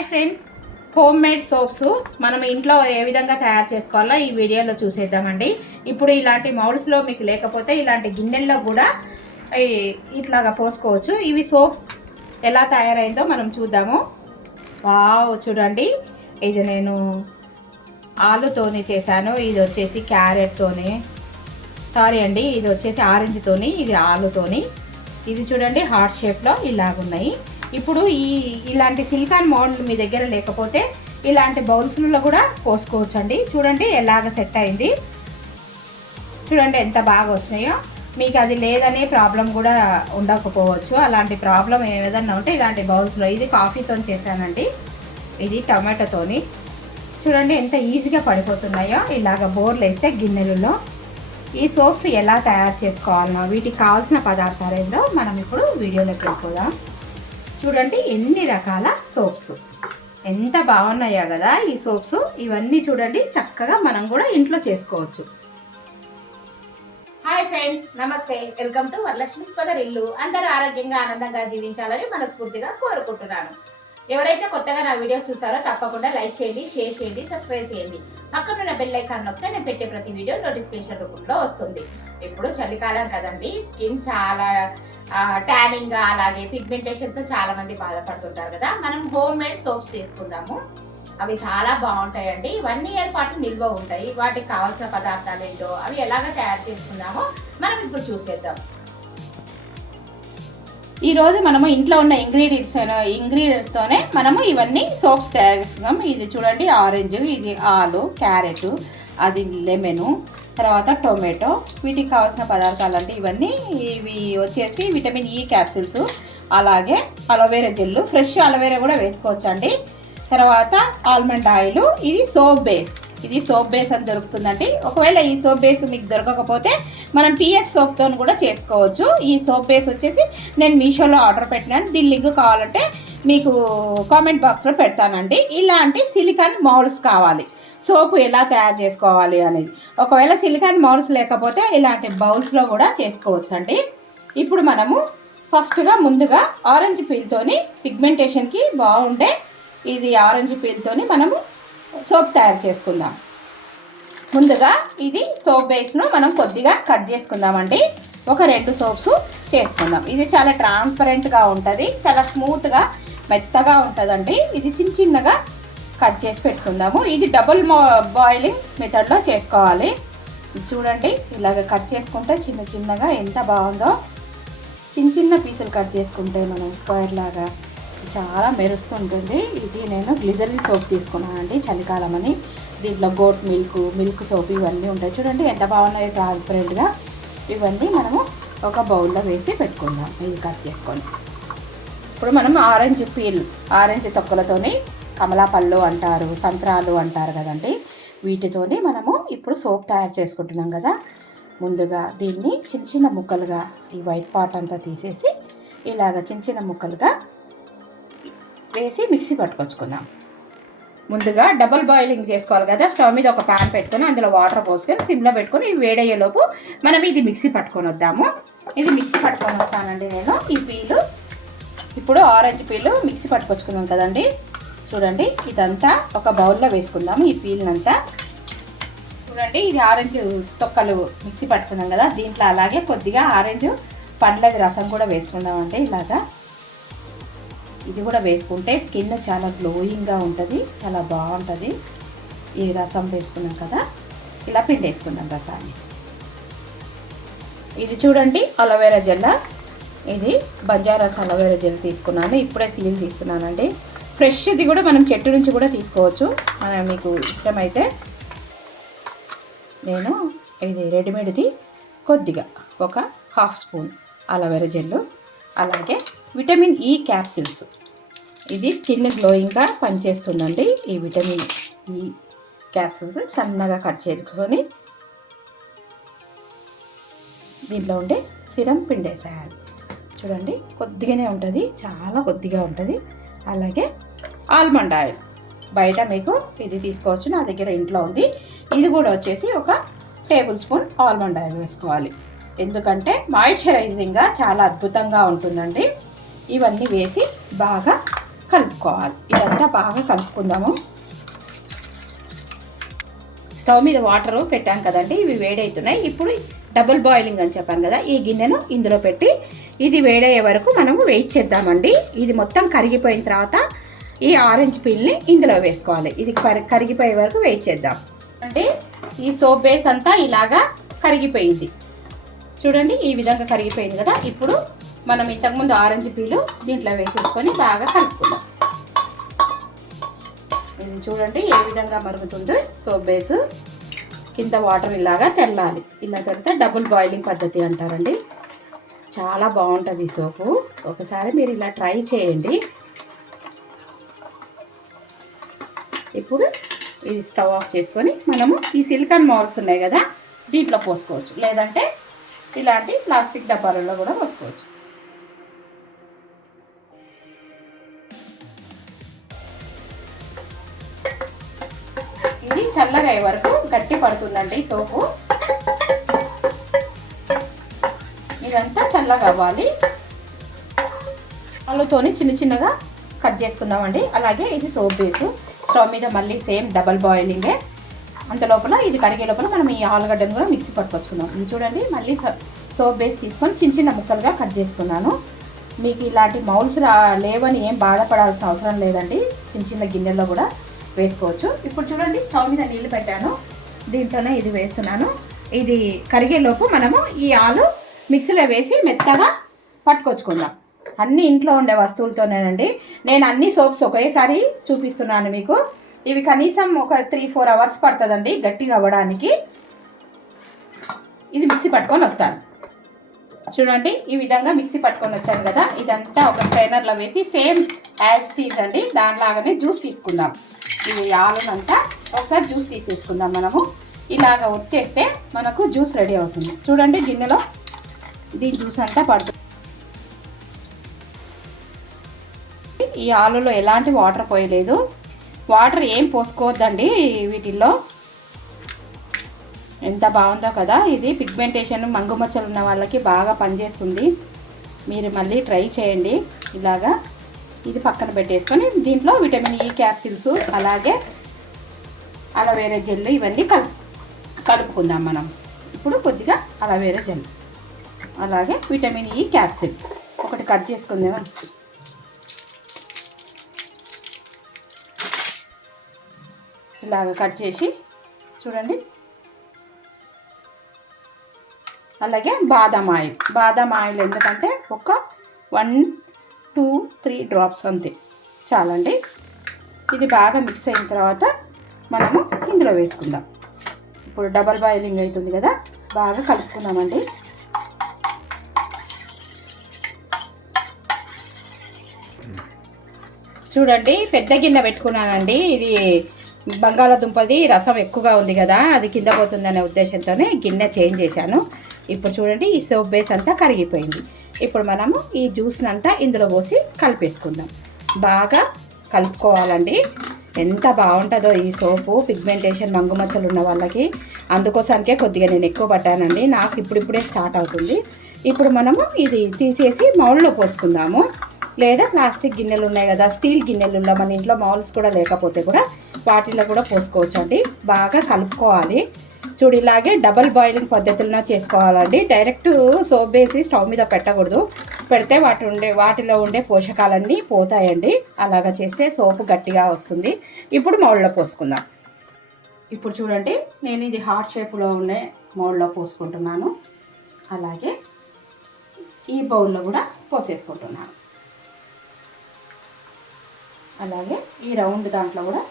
Hi friends, home made soaps మనం ఇంట్లో ఏ విధంగా తయారు చేసుకోవాలో ఈ వీడియోలో చూసేద్దామండి. ఇప్పుడు ఇలాంటి మౌల్స్లో మీకు లేకపోతే ఇలాంటి గిన్నెల్లో కూడా ఇట్లాగా పోసుకోవచ్చు. ఇవి సోప్ ఎలా తయారైందో మనం చూద్దాము. వావ్, చూడండి, ఇది నేను ఆలుతోని చేశాను. ఇది వచ్చేసి క్యారెట్తోని, సారీ అండి, ఇది వచ్చేసి ఆరెంజ్తోని, ఇది ఆలుతోని. ఇది చూడండి హార్ట్ షేప్లో ఇలాగున్నాయి. ఇప్పుడు ఇలాంటి సిలికాన్ మౌల్డ్ మీ దగ్గర లేకపోతే ఇలాంటి బౌల్స్లలో కూడా పోసుకోవచ్చు అండి. చూడండి ఎలాగ సెట్ అయింది, చూడండి ఎంత బాగా వచ్చినాయో. మీకు అది లేదనే ప్రాబ్లం కూడా ఉండకపోవచ్చు. అలాంటి ప్రాబ్లం ఏదన్నా ఉంటే ఇలాంటి బౌల్స్లో, ఇది కాఫీతో చేశానండి, ఇది టమాటోతోని. చూడండి ఎంత ఈజీగా పడిపోతున్నాయో ఇలాగ బోర్లు వేస్తే గిన్నెలలో. ఈ సోప్స్ ఎలా తయారు చేసుకోవాలనో వీటికి కావాల్సిన పదార్థాలు ఏందో మనం ఇప్పుడు వీడియోలోకి వెళ్ళిపోదాం. చూడండి ఎన్ని రకాల సోప్స్, ఎంత బాగున్నాయో కదా ఈ సోప్స్. ఇవన్నీ చూడండి చక్కగా మనం కూడా ఇంట్లో చేసుకోవచ్చు. హాయ్ ఫ్రెండ్స్, నమస్తే, వెల్కమ్ టు వరలక్ష్మి స్పదర్ ఇల్లు. అందరూ ఆరోగ్యంగా ఆనందంగా జీవించాలని మనస్ఫూర్తిగా కోరుకుంటున్నాను. ఎవరైతే కొత్తగా నా వీడియోస్ చూస్తారో తప్పకుండా లైక్ చేయండి, షేర్ చేయండి, సబ్స్క్రైబ్ చేయండి. పక్కనున్న బెల్ ఐకాన్ నొక్కితే నేను పెట్టే ప్రతి వీడియో నోటిఫికేషన్ రూపంలో వస్తుంది. ఇప్పుడు చలికాలం కదండి, స్కిన్ చాలా ట్యానింగ్ అలాగే పిగ్మెంటేషన్తో చాలా మంది బాధపడుతుంటారు కదా. మనం హోమ్ మేడ్ సోప్స్ చేసుకుందాము. అవి చాలా బాగుంటాయండి, 1 ఇయర్ పాటు నిల్వ ఉంటాయి. వాటికి కావాల్సిన పదార్థాలు ఏంటో, అవి ఎలాగ తయారు చేసుకుందామో మనం ఇప్పుడు చూసేద్దాం. ఈరోజు మనము ఇంట్లో ఉన్న ఇంగ్రీడియంట్స్తోనే మనము ఇవన్నీ సోప్స్ తయారు చేసుకుందాం. ఇది చూడండి ఆరెంజ్, ఇది ఆలు, క్యారెట్, అది లెమను, తర్వాత టొమాటో. వీటికి కావాల్సిన పదార్థాలు అంటే ఇవన్నీ. ఇవి వచ్చేసి విటమిన్ ఈ క్యాప్సిల్స్, అలాగే అలోవెరా జెల్లు, ఫ్రెష్ అలోవెరా కూడా వేసుకోవచ్చు అండి. తర్వాత ఆల్మండ్ ఆయిల్, ఇది సోప్ బేస్. ఇది సోప్ బేస్ అని దొరుకుతుందండి. ఒకవేళ ఈ సోప్ బేస్ మీకు దొరకకపోతే మనం పిఎస్ సోప్తో కూడా చేసుకోవచ్చు. ఈ సోప్ బేస్ వచ్చేసి నేను మీషోలో ఆర్డర్ పెట్టినాను. దీని లింక్ కావాలంటే మీకు కామెంట్ బాక్స్లో పెడతానండి. ఇలాంటి సిలికాన్ మౌల్డ్స్ కావాలి, సోపు ఎలా తయారు చేసుకోవాలి అనేది. ఒకవేళ సిలికాన్ మౌల్డ్స్ లేకపోతే ఇలాంటి బౌల్స్లో కూడా చేసుకోవచ్చు అండి. ఇప్పుడు మనము ముందుగా ఆరెంజ్ పీల్తోని పిగ్మెంటేషన్కి బాగుండే ఇది ఆరెంజ్ పీల్తోని మనము సోప్ తయారు చేసుకుందాం. ముందుగా ఇది సోప్ బేస్ను మనం కొద్దిగా కట్ చేసుకుందామండి. ఒక 2 సోప్స్ చేసుకుందాం. ఇది చాలా ట్రాన్స్పరెంట్గా ఉంటుంది, చాలా స్మూత్గా మెత్తగా ఉంటుందండి. ఇది చిన్నగా కట్ చేసి పెట్టుకుందాము. ఇది డబుల్ బాయిలింగ్ మెథడ్లో చేసుకోవాలి. ఇది చూడండి ఇలాగ కట్ చేసుకుంటే చిన్నగా ఎంత బాగుందో. చిన్న పీసులు కట్ చేసుకుంటే మనం స్క్వేర్ లాగా చాలా మెరుస్తుంటుంది. ఇది నేను గ్లిజరిన్ సోప్ తీసుకున్నానండి, చలికాలం అని. దీంట్లో గోట్ మిల్క్ సోప్ ఇవన్నీ ఉంటాయి. చూడండి ఎంత బాగున్నాయి ట్రాన్స్పరెంట్గా. ఇవన్నీ మనము ఒక బౌల్లో వేసి పెట్టుకుందాం. ఇది కట్ చేసుకొని ఇప్పుడు మనం ఆరెంజ్ తొక్కలతోని కమలాపళ్ళు అంటారు, సంత్రాలు అంటారు కదండి, వీటితోని మనము ఇప్పుడు సోప్ తయారు చేసుకుంటున్నాం కదా. ముందుగా దీన్ని చిన్న ముక్కలుగా, ఈ వైట్ పార్ట్ అంతా తీసేసి ఇలాగ చిన్న ముక్కలుగా వేసి మిక్సీ పట్టుకొచ్చుకుందాం. ముందుగా డబుల్ బాయిలింగ్ చేసుకోవాలి కదా. స్టవ్ మీద ఒక ప్యాన్ పెట్టుకొని అందులో వాటర్ పోసుకొని సిమ్లో పెట్టుకొని ఇవి వేడయ్యేలోపు మనం ఇది మిక్సీ పట్టుకొని వద్దాము. ఇది మిక్సీ పట్టుకొని వస్తానండి నేను. ఈ పీలు ఇప్పుడు ఆరెంజ్ పీలు మిక్సీ పట్టుకొచ్చుకుందాం కదండి. చూడండి ఇదంతా ఒక బౌల్లో వేసుకుందాము. ఈ పీల్నంతా చూడండి, ఇది ఆరెంజ్ తొక్కలు మిక్సీ పట్టుకున్నాం కదా. దీంట్లో అలాగే కొద్దిగా ఆరెంజ్ పండ్లది రసం కూడా వేసుకుందామండి. ఇలాగా ఇది కూడా వేసుకుంటే స్కిన్ చాలా గ్లోయింగ్గా ఉంటుంది, చాలా బాగుంటుంది. ఈ రసం వేసుకున్నాం కదా, ఇలా పిండేసుకుందాం రసాన్ని. ఇది చూడండి అలోవెరా జెల్, ఇది బంజారాస్ అలోవెరా జెల్ తీసుకున్నాను. ఇప్పుడే సీల్ తీస్తున్నానండి. ఫ్రెష్ది కూడా మనం చెట్టు నుంచి కూడా తీసుకోవచ్చు, మీకు ఇష్టమైతే. నేను ఇది రెడీమేడ్ది కొద్దిగా ఒక 1/2 స్పూన్ అలోవెరా జెల్, అలాగే విటమిన్ ఈ క్యాప్సిల్స్. ఇది స్కిన్ గ్లోయింగ్గా పనిచేస్తుందండి. ఈ విటమిన్ ఈ క్యాప్సిల్స్ సన్నగా కట్ చేసుకొని దీంట్లో ఉండే సిరం పిండేసేయాలి. చూడండి కొద్దిగానే ఉంటుంది, చాలా కొద్దిగా ఉంటుంది. అలాగే ఆల్మండ్ ఆయిల్, బయట మీకు ఇది తీసుకోవచ్చు, నా దగ్గర ఇంట్లో ఉంది. ఇది కూడా వచ్చేసి ఒక 1 టేబుల్ స్పూన్ ఆల్మండ్ ఆయిల్ వేసుకోవాలి. ఎందుకంటే మాయిశ్చరైజింగ్గా చాలా అద్భుతంగా ఉంటుందండి. ఇవన్నీ వేసి బాగా కలుపుకోవాలి. ఇదంతా బాగా కలుపుకుందాము. స్టవ్ మీద వాటర్ పెట్టాను కదండి, ఇవి వేడవుతున్నాయి. ఇప్పుడు డబుల్ బాయిలింగ్ అని చెప్పాను కదా, ఈ గిన్నెను ఇందులో పెట్టి ఇది వేడయ్యే వరకు మనము వెయిట్ చేద్దామండి. ఇది మొత్తం కరిగిపోయిన తర్వాత ఈ ఆరెంజ్ పీల్ని ఇందులో వేసుకోవాలి. ఇది కరిగిపోయే వరకు వెయిట్ చేద్దాం. అంటే ఈ సోప్ బేస్ అంతా ఇలాగా కరిగిపోయింది చూడండి, ఈ విధంగా కరిగిపోయింది కదా. ఇప్పుడు మనం ఇంతకుముందు ఆరెంజ్ పీలు దీంట్లో వేసేసుకొని బాగా కలుపుకుందాం. ఇది చూడండి ఏ విధంగా మరుగుతుందో. సోప్ బేస్ కింద వాటర్ ఇలాగా తెల్లాలి. ఇలా తెరితే డబుల్ బాయిలింగ్ పద్ధతి అంటారండి. చాలా బాగుంటుంది ఈ సోపు. ఒకసారి మీరు ఇలా ట్రై చేయండి. ఇప్పుడు ఇది స్టవ్ ఆఫ్ చేసుకొని మనము ఈ సిలికాన్ మౌల్డ్స్ ఉన్నాయి కదా, దీంట్లో పోసుకోవచ్చు. లేదంటే ఇలాంటి ప్లాస్టిక్ డబ్బాలలో కూడా పోసుకోవచ్చు. ఇది చల్లగా అయ్యే వరకు గట్టి పడుతుందండి సోపు. ఇదంతా చల్లగా అవ్వాలి. వాళ్ళతోని చిన్న చిన్నగా కట్ చేసుకుందామండి. అలాగే ఇది సోప్ బేసు స్టవ్ మీద మళ్ళీ సేమ్ డబల్ బాయిలింగే. అంత లోపల ఇది కరిగే లోపల మనం ఈ ఆలుగడ్డను కూడా మిక్సీ పట్టుకొచ్చుకుందాం. ఇది చూడండి మళ్ళీ సోప్ బేస్ తీసుకొని చిన్న చిన్న ముక్కలుగా కట్ చేసుకున్నాను. మీకు ఇలాంటి మౌల్స్ లేవని ఏం బాధపడాల్సిన అవసరం లేదండి. చిన్న చిన్న గిన్నెల్లో కూడా వేసుకోవచ్చు. ఇప్పుడు చూడండి స్టవ్ మీద నీళ్ళు పెట్టాను, దీంట్లోనే ఇది వేస్తున్నాను. ఇది కరిగేలోపు మనము ఈ ఆలు మిక్సీలో వేసి మెత్తగా పట్టుకొచ్చుకుందాం. అన్నీ ఇంట్లో ఉండే వస్తువులతోనేనండి. నేను అన్ని సోప్స్ ఒకేసారి చూపిస్తున్నాను మీకు. ఇవి కనీసం ఒక 3-4 అవర్స్ పడుతుందండి గట్టిగా అవ్వడానికి. ఇది మిక్సీ పట్టుకొని వస్తాను చూడండి. ఈ విధంగా మిక్సీ పట్టుకొని వచ్చాను కదా, ఇదంతా ఒక స్ట్రైనర్లో వేసి సేమ్ యాజ్ టీజ్ అండి దానిలాగానే జ్యూస్ తీసుకుందాం. ఈ ఆలునంతా ఒకసారి జ్యూస్ తీసేసుకుందాం మనము. ఇలాగ ఒత్తేస్తే మనకు జ్యూస్ రెడీ అవుతుంది. చూడండి గిన్నెలో దీని జ్యూస్ అంతా పడుతుంది. ఈ ఆలులో ఎలాంటి వాటర్ పోయలేదు. వాటర్ ఏం పోసుకోవద్దండి వీటిల్లో. ఎంత బాగుందో కదా. ఇది పిగ్మెంటేషన్ మంగుమచ్చలు ఉన్న వాళ్ళకి బాగా పనిచేస్తుంది. మీరు మళ్ళీ ట్రై చేయండి ఇలాగా. ఇది పక్కన పెట్టేసుకొని దీంట్లో విటమిన్ ఈ క్యాప్సిల్స్ అలాగే అలోవేరా జెల్ ఇవన్నీ కలుపుకుందాం మనం. ఇప్పుడు కొద్దిగా అలోవేరా జెల్ అలాగే విటమిన్ ఈ క్యాప్సిల్ ఒకటి కట్ చేసుకుందాం. ఇలాగ కట్ చేసి చూడండి. అలాగే బాదం ఆయిల్ ఎందుకంటే ఒక 1-2-3 డ్రాప్స్ అంతే చాలండి. ఇది బాగా మిక్స్ అయిన తర్వాత మనము ఇందులో వేసుకుందాం. ఇప్పుడు డబల్ బాయిలింగ్ అవుతుంది కదా, బాగా కలుపుకుందామండి. చూడండి పెద్ద గిన్నె పెట్టుకున్నానండి. ఇది బంగాళాదుంపది రసం ఎక్కువగా ఉంది కదా, అది కింద పోతుందనే ఉద్దేశంతోనే గిన్నె చేంజ్ చేశాను. ఇప్పుడు చూడండి ఈ సోప్ బేస్ అంతా కరిగిపోయింది. ఇప్పుడు మనము ఈ జ్యూస్ని అంతా ఇందులో పోసి కలిపేసుకుందాం. బాగా కలుపుకోవాలండి. ఎంత బాగుంటుందో ఈ సోపు. పిగ్మెంటేషన్ మంగుమచ్చలు ఉన్న వాళ్ళకి అందుకోసానికే కొద్దిగా నేను ఎక్కువ పట్టానండి. నాకు ఇప్పుడిప్పుడే స్టార్ట్ అవుతుంది. ఇప్పుడు మనము ఇది తీసేసి మౌల్డ్లో పోసుకుందాము. లేదా ప్లాస్టిక్ గిన్నెలు ఉన్నాయి కదా, స్టీల్ గిన్నెలలో మన ఇంట్లో మౌల్స్ కూడా లేకపోతే కూడా వాటిలో కూడా పోసుకోవచ్చు అండి. బాగా కలుపుకోవాలి. చూడు ఇలాగే డబల్ బాయిలింగ్ పద్ధతుల్లో చేసుకోవాలండి. డైరెక్ట్ సోప్ వేసి స్టవ్ మీద పెట్టకూడదు. పెడితే వాటిలో ఉండే పోషకాలన్నీ పోతాయండి. అలాగా చేస్తే సోపు గట్టిగా వస్తుంది. ఇప్పుడు మౌల్డ్లో పోసుకుందాం. ఇప్పుడు చూడండి నేను ఇది హార్ట్ షేప్లో ఉండే మౌల్డ్లో పోసుకుంటున్నాను. అలాగే ఈ బౌల్లో కూడా పోసేసుకుంటున్నాను. అలాగే ఈ రౌండ్ దాంట్లో కూడా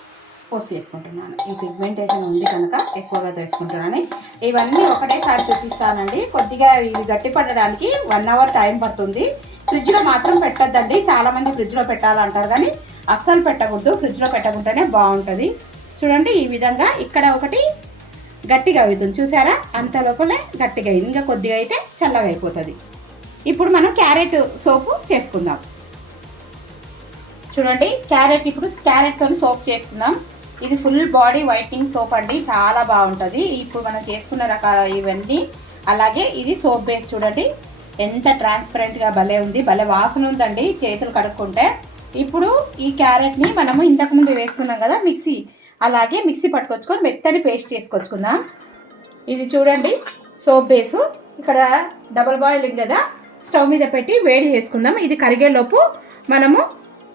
పోసి వేసుకుంటున్నాను. ఈ పిగ్మెంటేషన్ ఉంది కనుక ఎక్కువగా తీసుకుంటున్నాను. ఇవన్నీ ఒకటేసారి చూపిస్తానండి. కొద్దిగా ఇవి గట్టి పడడానికి 1 అవర్ టైం పడుతుంది. ఫ్రిడ్జ్లో మాత్రం పెట్టద్దండి. చాలామంది ఫ్రిడ్జ్లో పెట్టాలంటారు కానీ అస్సలు పెట్టకూడదు. ఫ్రిడ్జ్లో పెట్టకుండానే బాగుంటుంది. చూడండి ఈ విధంగా ఇక్కడ ఒకటి గట్టిగా అవుతుంది చూసారా, అంత లోపలే గట్టిగా అయింది. ఇంకా కొద్దిగా అయితే చల్లగా అయిపోతుంది. ఇప్పుడు మనం క్యారెట్ సోపు చేసుకుందాం. చూడండి ఇప్పుడు క్యారెట్తో సోప్ చేసుకుందాం. ఇది ఫుల్ బాడీ వైట్నింగ్ సోప్ అండి, చాలా బాగుంటుంది. ఇప్పుడు మనం చేసుకున్న రకాల ఇవన్నీ. అలాగే ఇది సోప్ బేస్ చూడండి ఎంత ట్రాన్స్పరెంట్గా భలే ఉంది, భలే వాసన ఉందండి చేతులు కడుక్కుంటే. ఇప్పుడు ఈ క్యారెట్ని మనము ఇంతకుముందు వేసుకున్నాం కదా మిక్సీ, అలాగే మిక్సీ పట్టుకొచ్చుకొని మెత్తని పేస్ట్ చేసుకొచ్చుకుందాం. ఇది చూడండి సోప్ బేసు, ఇక్కడ డబుల్ బాయిలింగ్ కదా, స్టవ్ మీద పెట్టి వేడి చేసుకుందాం. ఇది కరిగేలోపు మనము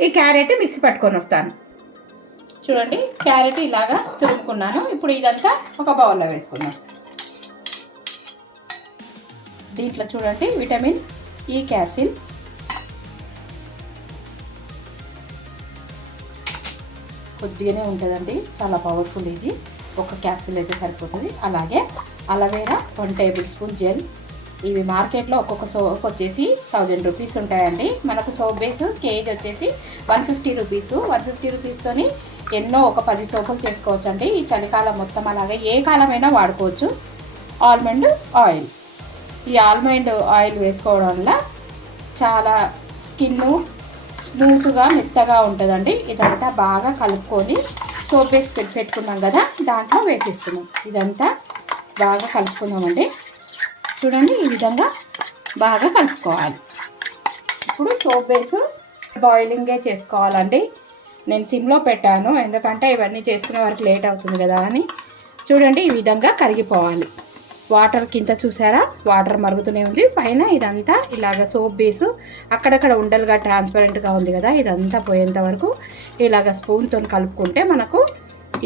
ఈ క్యారెట్ మిక్సీ పట్టుకొని వస్తాను. చూడండి క్యారెట్ ఇలాగా తురుముకున్నాను. ఇప్పుడు ఇదంతా ఒక బౌల్లో వేసుకుందాం. దీంట్లో చూడండి విటమిన్ ఈ క్యాప్సిల్, కొద్దిగానే ఉంటుందండి, చాలా పవర్ఫుల్. ఇది ఒక క్యాప్సిల్ అయితే సరిపోతుంది. అలాగే అలోవెరా 1 టేబుల్ స్పూన్ జెల్. ఇవి మార్కెట్లో ఒక్కొక్క సోప్ వచ్చేసి 1000 రూపీస్ ఉంటాయండి. మనకు సోప్ బేస్ కేజీ వచ్చేసి 150 రూపీస్. 150 రూపీస్తోని ఎన్నో ఒక 10 సోపులు చేసుకోవచ్చు అండి. ఈ చలికాలం మొత్తం అలాగే ఏ కాలమైనా వాడుకోవచ్చు. ఆల్మండ్ ఆయిల్, ఈ ఆల్మండ్ ఆయిల్ వేసుకోవడం వల్ల చాలా స్కిన్ స్మూత్గా మెత్తగా ఉంటుందండి. ఇదంతా బాగా కలుపుకొని సోప్ బేస్ పెట్టుకున్నాం కదా, దాంట్లో వేసేస్తున్నాం. ఇదంతా బాగా కలుపుకున్నామండి. చూడండి ఈ విధంగా బాగా కలుపుకోవాలి. ఇప్పుడు సోప్ బేస్ బాయిలింగే చేసుకోవాలండి. నేను సిమ్లో పెట్టాను, ఎందుకంటే ఇవన్నీ చేసుకునే వరకు లేట్ అవుతుంది కదా అని. చూడండి ఈ విధంగా కరిగిపోవాలి. వాటర్ కింద చూసారా, వాటర్ మరుగుతూనే ఉంది. పైన ఇదంతా ఇలాగ సోప్ బేసు అక్కడక్కడ ఉండలుగా ట్రాన్స్పరెంట్గా ఉంది కదా, ఇదంతా పోయేంత వరకు ఇలాగ స్పూన్తో కలుపుకుంటే మనకు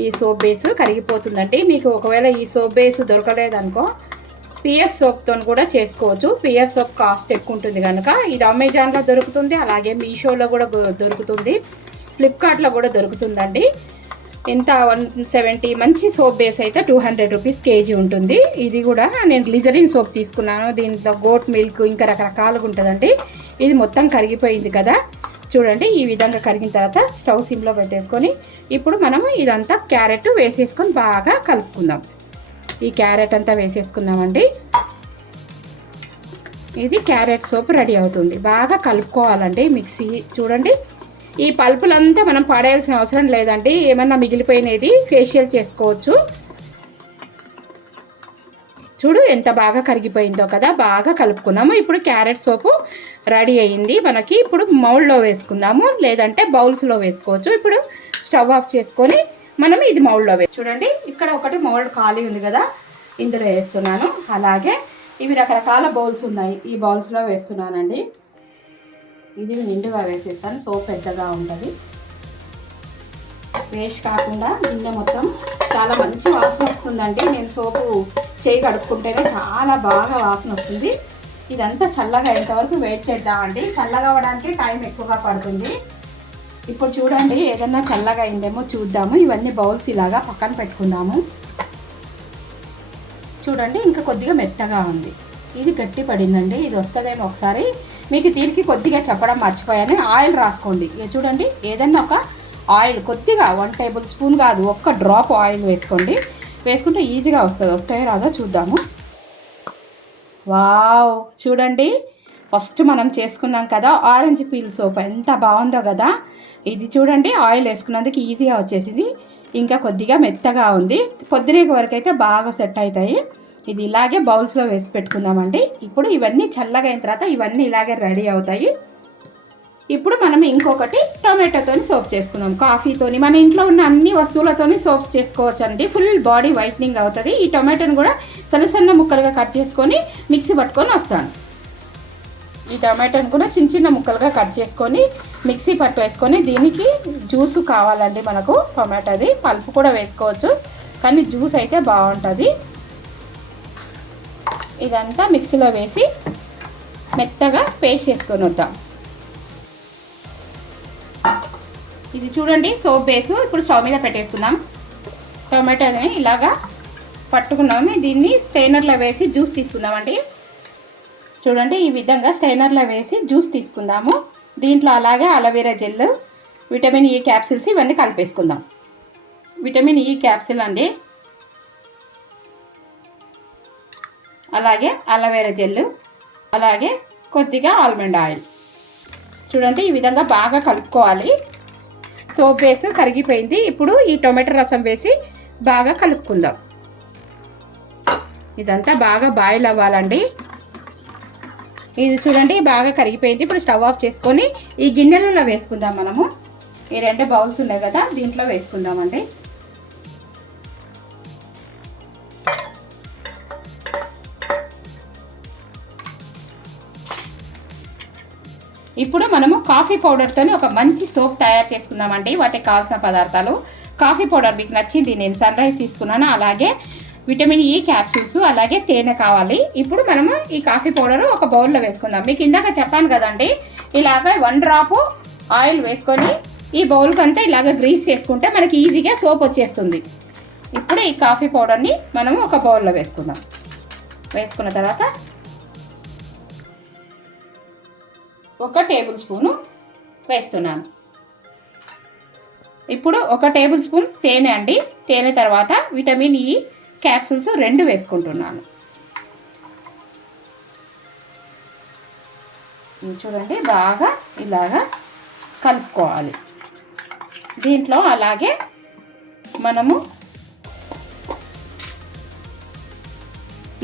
ఈ సోప్ బేసు కరిగిపోతుందండి. మీకు ఒకవేళ ఈ సోప్ బేసు దొరకలేదనుకో పియర్ సోప్తో కూడా చేసుకోవచ్చు. పియర్ సోప్ కాస్ట్ ఎక్కువ ఉంటుంది కనుక ఇది అమెజాన్లో దొరుకుతుంది, అలాగే మీషోలో కూడా దొరుకుతుంది, ఫ్లిప్కార్ట్లో కూడా దొరుకుతుందండి. ఇంత 170 మంచి సోప్ బేస్ అయితే 200 రూపీస్ కేజీ ఉంటుంది. ఇది కూడా నేను గ్లిజరిన్ సోప్ తీసుకున్నాను. దీంట్లో గోట్ మిల్క్ ఇంకా రకరకాలుగా ఉంటుందండి. ఇది మొత్తం కరిగిపోయింది కదా, చూడండి ఈ విధంగా కరిగిన తర్వాత స్టవ్ సిమ్లో పెట్టేసుకొని ఇప్పుడు మనము ఇదంతా క్యారెట్ వేసేసుకొని బాగా కలుపుకుందాం. ఈ క్యారెట్ అంతా వేసేసుకుందామండి. ఇది క్యారెట్ సోప్ రెడీ అవుతుంది. బాగా కలుపుకోవాలండి మిక్సీ. చూడండి ఈ పల్పులంతా మనం పడేయాల్సిన అవసరం లేదండి. ఏమన్నా మిగిలిపోయినది ఫేషియల్ చేసుకోవచ్చు. చూడు ఎంత బాగా కరిగిపోయిందో కదా, బాగా కలుపుకున్నాము. ఇప్పుడు క్యారెట్ సోపు రెడీ అయ్యింది మనకి. ఇప్పుడు మౌల్డ్లో వేసుకుందాము, లేదంటే బౌల్స్లో వేసుకోవచ్చు. ఇప్పుడు స్టవ్ ఆఫ్ చేసుకొని మనం ఇది మౌల్డ్లో చూడండి ఇక్కడ ఒకటి మౌల్డ్ ఖాళీ ఉంది కదా, ఇందులో వేస్తున్నాను. అలాగే ఇవి రకరకాల బౌల్స్ ఉన్నాయి, ఈ బౌల్స్లో వేస్తున్నానండి. ఇది నిండుగా వేసేస్తాను, సోప్ పెద్దగా ఉంటుంది, వేస్ట్ కాకుండా గిన్నె మొత్తం చాలా మంచి వాసన వస్తుందండి. నేను సోపు చేయి కడుక్కుంటేనే చాలా బాగా వాసన వస్తుంది. ఇదంతా చల్లగా అయ్యేంతవరకు వెయిట్ చేద్దామండి. చల్లగా అవ్వడానికి టైం ఎక్కువగా పడుతుంది. ఇప్పుడు చూడండి ఏదన్నా చల్లగా అయిందేమో చూద్దాము. ఇవన్నీ బౌల్స్ ఇలాగా పక్కన పెట్టుకుందాము. చూడండి ఇంకా కొద్దిగా మెత్తగా ఉంది, ఇది గట్టి పడిందండి. ఇది వస్తుందేమో ఒకసారి మీకు దీనికి కొద్దిగా చెప్పడం మర్చిపోయాను. ఆయిల్ రాసుకోండి. చూడండి ఏదన్నా ఒక ఆయిల్ కొద్దిగా 1 టేబుల్ స్పూన్ కాదు, ఒక్క డ్రాప్ ఆయిల్ వేసుకోండి. వేసుకుంటే ఈజీగా వస్తుంది. వస్తాయో రాదో చూద్దాము. వావ్ చూడండి ఫస్ట్ మనం చేసుకున్నాం కదా ఆరెంజ్ పీల్ సోప్, ఎంత బాగుందో కదా. ఇది చూడండి ఆయిల్ వేసుకున్నందుకు ఈజీగా వచ్చేసింది. ఇంకా కొద్దిగా మెత్తగా ఉంది. పొద్దునేక వరకు అయితే బాగా సెట్ అవుతాయి. ఇది ఇలాగే బౌల్స్లో వేసి పెట్టుకుందామండి. ఇప్పుడు ఇవన్నీ చల్లగా అయిన తర్వాత ఇవన్నీ ఇలాగే రెడీ అవుతాయి. ఇప్పుడు మనం ఇంకొకటి టొమాటోతోని సోప్ చేసుకుందాం. కాఫీతోని మన ఇంట్లో ఉన్న అన్ని వస్తువులతోని సోప్స్ చేసుకోవచ్చు అండి. ఫుల్ బాడీ వైట్నింగ్ అవుతుంది. ఈ టొమాటోని కూడా సన్న సన్న ముక్కలుగా కట్ చేసుకొని మిక్సీ పట్టుకొని వస్తాను. ఈ టొమాటోని కూడా చిన్న చిన్న ముక్కలుగా కట్ చేసుకొని మిక్సీ పట్టు వేసుకొని, దీనికి జ్యూసు కావాలండి మనకు. టొమాటోది పల్పు కూడా వేసుకోవచ్చు, కానీ జ్యూస్ అయితే బాగుంటుంది. ఇదంతా మిక్సీలో వేసి మెత్తగా పేస్ట్ చేసుకొని వద్దాం. ఇది చూడండి సోప్ బేసు. ఇప్పుడు స్టవ్ మీద పెట్టేసుకుందాం. టొమాటోని ఇలాగా పట్టుకున్నాము. దీన్ని స్ట్రైనర్లో వేసి జ్యూస్ తీసుకుందామండి. చూడండి ఈ విధంగా స్ట్రైనర్లో వేసి జ్యూస్ తీసుకుందాము. దీంట్లో అలాగే aloe vera gel, vitamin E capsules ఇవన్నీ కలిపేసుకుందాం. విటమిన్ ఈ క్యాప్సిల్ అండి, అలాగే అలోవెరా జెల్, అలాగే కొద్దిగా ఆల్మండ్ ఆయిల్. చూడండి ఈ విధంగా బాగా కలుపుకోవాలి. సోప్ బేస్ కరిగిపోయింది. ఇప్పుడు ఈ టొమాటో రసం వేసి బాగా కలుపుకుందాం. ఇదంతా బాగా బాయిల్ అవ్వాలండి. ఇది చూడండి బాగా కరిగిపోయింది. ఇప్పుడు స్టవ్ ఆఫ్ చేసుకొని ఈ గిన్నెలలో వేసుకుందాం. మనము ఈ 2 బౌల్స్ ఉన్నాయి కదా, దీంట్లో వేసుకుందామండి. ఇప్పుడు మనము కాఫీ పౌడర్తో ఒక మంచి సోప్ తయారు చేసుకుందామండి. వాటికి కావాల్సిన పదార్థాలు: కాఫీ పౌడర్ మీకు నచ్చింది, నేను సన్ రైజ్ తీసుకున్నాను, అలాగే విటమిన్ ఈ క్యాప్సూల్స్, అలాగే తేనె కావాలి. ఇప్పుడు మనము ఈ కాఫీ పౌడర్ ఒక బౌల్లో వేసుకుందాం. మీకు ఇందాక చెప్పాను కదండి, ఇలాగ 1 డ్రాప్ ఆయిల్ వేసుకొని ఈ బౌల్కి అంతా ఇలాగ గ్రీస్ చేసుకుంటే మనకి ఈజీగా సోప్ వచ్చేస్తుంది. ఇప్పుడు ఈ కాఫీ పౌడర్ని మనము ఒక బౌల్లో వేసుకుందాం. వేసుకున్న తర్వాత 1 టేబుల్ స్పూను వేస్తున్నాను. ఇప్పుడు 1 టేబుల్ స్పూన్ తేనె అండి. తేనె తర్వాత విటమిన్ ఈ క్యాప్సూల్స్ 2 వేసుకుంటున్నాను. చూడండి బాగా ఇలాగా కలుపుకోవాలి. దీంట్లో అలాగే మనము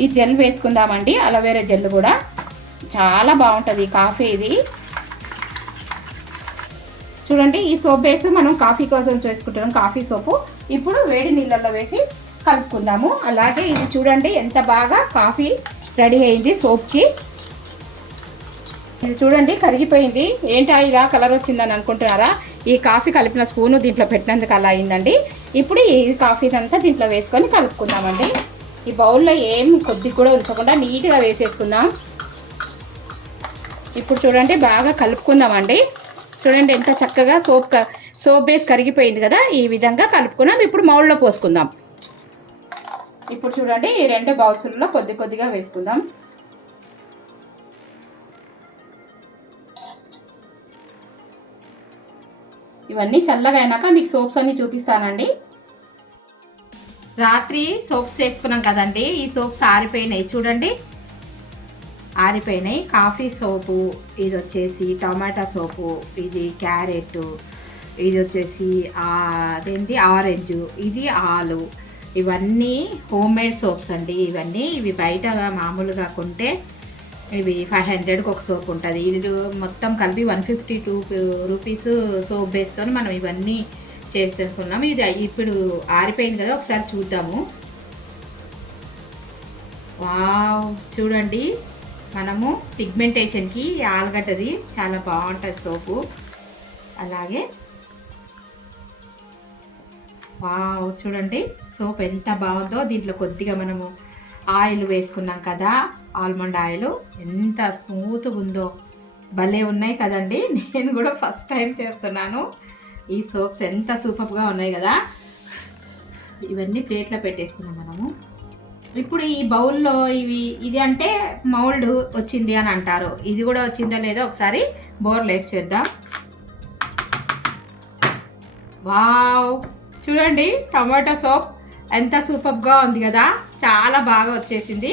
ఈ జెల్ వేసుకుందామండి. అలోవెరా జెల్ కూడా చాలా బాగుంటుంది కాఫీ. ఇది చూడండి, ఈ సోప్ బేస్ మనం కాఫీ కోసం చేసుకుంటున్నాం, కాఫీ సోపు. ఇప్పుడు వేడి నీళ్ళల్లో వేసి కలుపుకుందాము. అలాగే ఇది చూడండి ఎంత బాగా కాఫీ రెడీ అయింది సోప్కి. ఇది చూడండి కరిగిపోయింది. ఏంటా ఇలా కలర్ వచ్చిందని అనుకుంటున్నారా? ఈ కాఫీ కలిపిన స్పూను దీంట్లో పెట్టినందుకు అలా అయిందండి. ఇప్పుడు ఈ కాఫీ అంతా దీంట్లో వేసుకొని కలుపుకుందామండి. ఈ బౌల్లో ఏం కొద్దిగా కూడా ఉంచకుండా నీట్గా వేసేసుకుందాం. ఇప్పుడు చూడండి బాగా కలుపుకుందామండి. చూడండి ఎంత చక్కగా సోప్ బేస్ కరిగిపోయింది కదా, ఈ విధంగా కలుపుకున్నాం. ఇప్పుడు మౌల్డ్లో పోసుకుందాం. ఇప్పుడు చూడండి ఈ 2 బౌల్స్లో కొద్దిగా వేసుకుందాం. ఇవన్నీ చల్లగా అయినాక మీకు సోప్స్ అన్నీ చూపిస్తానండి. రాత్రి సోప్స్ చేసుకున్నాం కదండి, ఈ సోప్స్ ఆరిపోయినాయి. చూడండి ఆరిపోయినాయి. కాఫీ సోపు, ఇది వచ్చేసి టమాటా సోపు, ఇది క్యారెట్, ఇది వచ్చేసి అదేంటి ఆరెంజ్, ఇది ఆలు. ఇవన్నీ హోమ్ మేడ్ సోప్స్ అండి. ఇవి బయట మామూలుగా కొంటే ఇవి 500కి ఒక సోప్ ఉంటుంది. ఇది మొత్తం కలిపి 152 రూపీస్ సోప్ బేస్తో మనం ఇవన్నీ చేసుకున్నాం. ఇది ఇప్పుడు ఆరిపోయింది కదా, ఒకసారి చూద్దాము. వావ్, చూడండి మనము పిగ్మెంటేషన్కి ఆలుగడ్డది చాలా బాగుంటుంది సోపు. అలాగే వావ్, చూడండి సోప్ ఎంత బాగుందో. దీంట్లో కొద్దిగా మనము ఆయిల్ వేసుకున్నాం కదా, ఆల్మండ్ ఆయిల్, ఎంత స్మూత్గా ఉందో. భలే ఉన్నాయి కదండి. నేను కూడా ఫస్ట్ టైం చేస్తున్నాను. ఈ సోప్స్ ఎంత సూపర్గా ఉన్నాయి కదా. ఇవన్నీ ప్లేట్లో పెట్టేసుకున్నాం మనము. ఇప్పుడు ఈ బౌల్లో ఇది అంటే మౌల్డ్ వచ్చింది అని అంటారు. ఇది కూడా వచ్చిందో లేదో ఒకసారి బౌల్లో వేసి చేద్దాం. వావ్, చూడండి టమాటో సోప్ ఎంత సూపర్గా ఉంది కదా, చాలా బాగా వచ్చేసింది.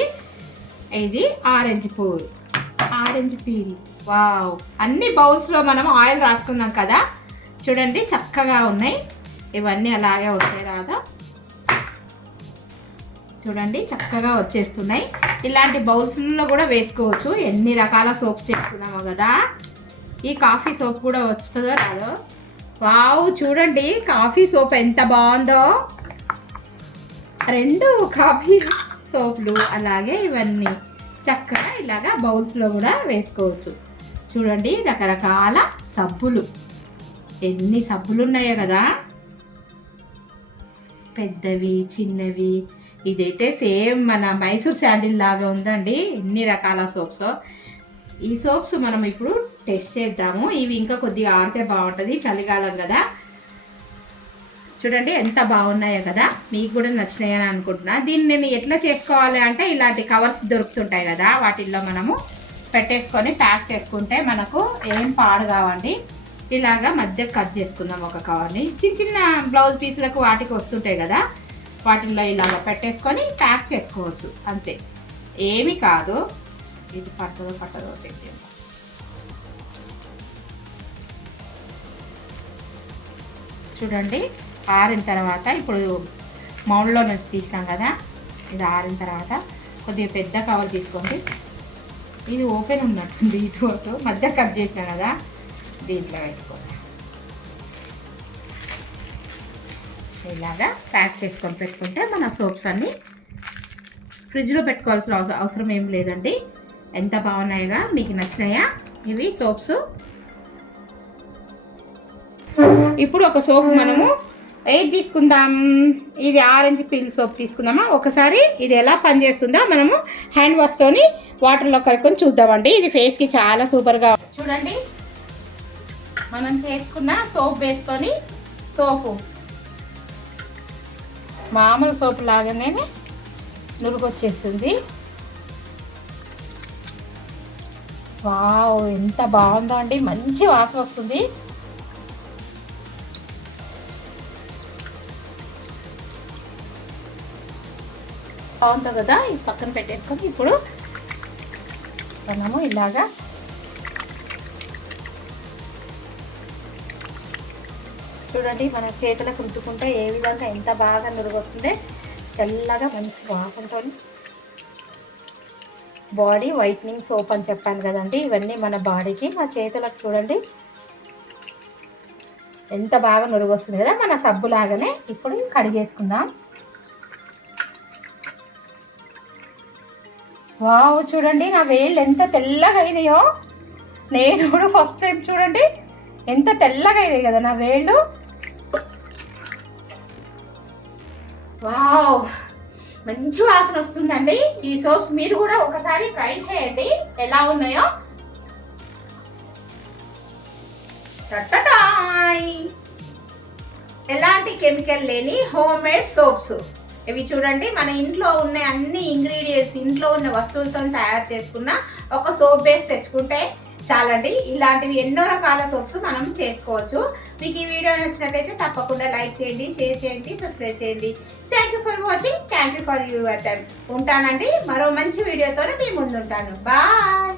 ఇది ఆరెంజ్ పీల్. వావ్, అన్ని బౌల్స్లో మనం ఆయిల్ రాసుకున్నాం కదా, చూడండి చక్కగా ఉన్నాయి. ఇవన్నీ అలాగే వస్తాయి రాదా, చూడండి చక్కగా వచ్చేస్తున్నాయి. ఇలాంటి బౌల్స్లో కూడా వేసుకోవచ్చు. ఎన్ని రకాల సోప్స్ చేసుకున్నామో కదా. ఈ కాఫీ సోప్ కూడా వస్తుందో రాదో. వావ్, చూడండి కాఫీ సోప్ ఎంత బాగుందో. 2 కాఫీ సోప్లు అలాగే ఇవన్నీ చక్కగా ఇలాగా బౌల్స్లో కూడా వేసుకోవచ్చు. చూడండి రకరకాల సబ్బులు, ఎన్ని సబ్బులు ఉన్నాయో కదా, పెద్దవి చిన్నవి. ఇదైతే సేమ్ మన మైసూర్ శాండిల్ లాగా ఉందండి. ఎన్ని రకాల సోప్స్. ఈ సోప్స్ మనం ఇప్పుడు టెస్ట్ చేద్దాము. ఇవి ఇంకా కొద్దిగా ఆరితే బాగుంటుంది, చలికాలం కదా. చూడండి ఎంత బాగున్నాయో కదా, మీకు కూడా నచ్చినాయని అనుకుంటున్నా. దీన్ని నేను ఎట్లా చేసుకోవాలి అంటే, ఇలాంటి కవర్స్ దొరుకుతుంటాయి కదా, వాటిల్లో మనము పెట్టేసుకొని ప్యాక్ చేసుకుంటే మనకు ఏం పాడు కావండి. ఇలాగా మధ్య కట్ చేసుకుందాం ఒక కవర్ని. చిన్న చిన్న బ్లౌజ్ పీసులకు వాటికి వస్తుంటాయి కదా, వాటిల్లో ఇలాగ పెట్టేసుకొని ప్యాక్ చేసుకోవచ్చు అంతే, ఏమీ కాదు. ఇది పట్టదో చెక్ చేద్దాం. చూడండి ఆరిన తర్వాత, ఇప్పుడు మౌల్డ్లో నుంచి తీసినాం కదా, ఇది ఆరిన తర్వాత కొద్దిగా పెద్ద కవర్ తీసుకోండి. ఇది ఓపెన్ ఉన్నట్టుంది ఇటు మధ్య కట్ చేసిన కదా, దీంట్లో వేసుకోవాలి. ఇలాగా ప్యాక్ చేసుకొని పెట్టుకుంటే మన సోప్స్ అన్నీ ఫ్రిడ్జ్లో పెట్టుకోవాల్సిన అవసరం ఏం లేదండి. ఎంత బాగున్నాయిగా, మీకు నచ్చినాయా ఇవి సోప్స్? ఇప్పుడు ఒక సోప్ మనము ఏది తీసుకుందాం, ఇది ఆరెంజ్ పీల్ సోప్ తీసుకుందామా? ఒకసారి ఇది ఎలా పనిచేస్తుందో మనము హ్యాండ్ వాష్తోని వాటర్లో కలుపుకొని చూద్దామండి. ఇది ఫేస్కి చాలా సూపర్గా. చూడండి, మనం చేసుకున్న సోప్ వేసుకొని, సోపు మామూలు సోపు లాగానే నురుగు వచ్చేస్తుంది. వావ్, ఎంత బాగుందో అండి, మంచి వాసన వస్తుంది. బాగుంటుంది కదా. ఇది పక్కన పెట్టేసుకొని ఇప్పుడు మనము ఇలాగా చూడండి, మన చేతులకు రుద్దుకుంటే ఏ విధంగా ఎంత బాగా నురుగు వస్తుందే, తెల్లగా మంచి వాసనతో. బాడీ వైట్నింగ్ సోప్ అని చెప్పాను కదండి, ఇవన్నీ మన బాడీకి, మా చేతులకు చూడండి ఎంత బాగా నురుగు వస్తుంది కదా, మన సబ్బు లాగానే. ఇప్పుడు కడిగేసుకుందాం. వావ్, చూడండి నా వేళ్ళు ఎంత తెల్లగా అయినాయో. నేను కూడా ఫస్ట్ టైం చూడండి ఎంత తెల్లగా అయినాయి కదా నా వేళ్ళు. వావ్, మంచి వాసన వస్తుందండి. ఈ సోప్స్ మీరు కూడా ఒకసారి ట్రై చేయండి ఎలా ఉన్నాయో. ఎలాంటి కెమికల్ లేని హోమ్ మేడ్ సోప్స్ ఇవి. చూడండి, మన ఇంట్లో ఉన్న అన్ని ఇంగ్రీడియంట్స్, ఇంట్లో ఉన్న వస్తువులతో తయారు చేసుకున్న ఒక సోప్ బేస్ తెచ్చుకుంటే చాలండి. ఇలాంటివి ఎన్నో రకాల సోప్స్ మనం చేసుకోవచ్చు. మీకు ఈ వీడియో నచ్చినట్టయితే తప్పకుండా లైక్ చేయండి, షేర్ చేయండి, సబ్స్క్రైబ్ చేయండి. Thank you for watching, thank you for your time. ఉంటానండి, మరో మంచి వీడియోతో మీ ముందు ఉంటాను. బాయ్.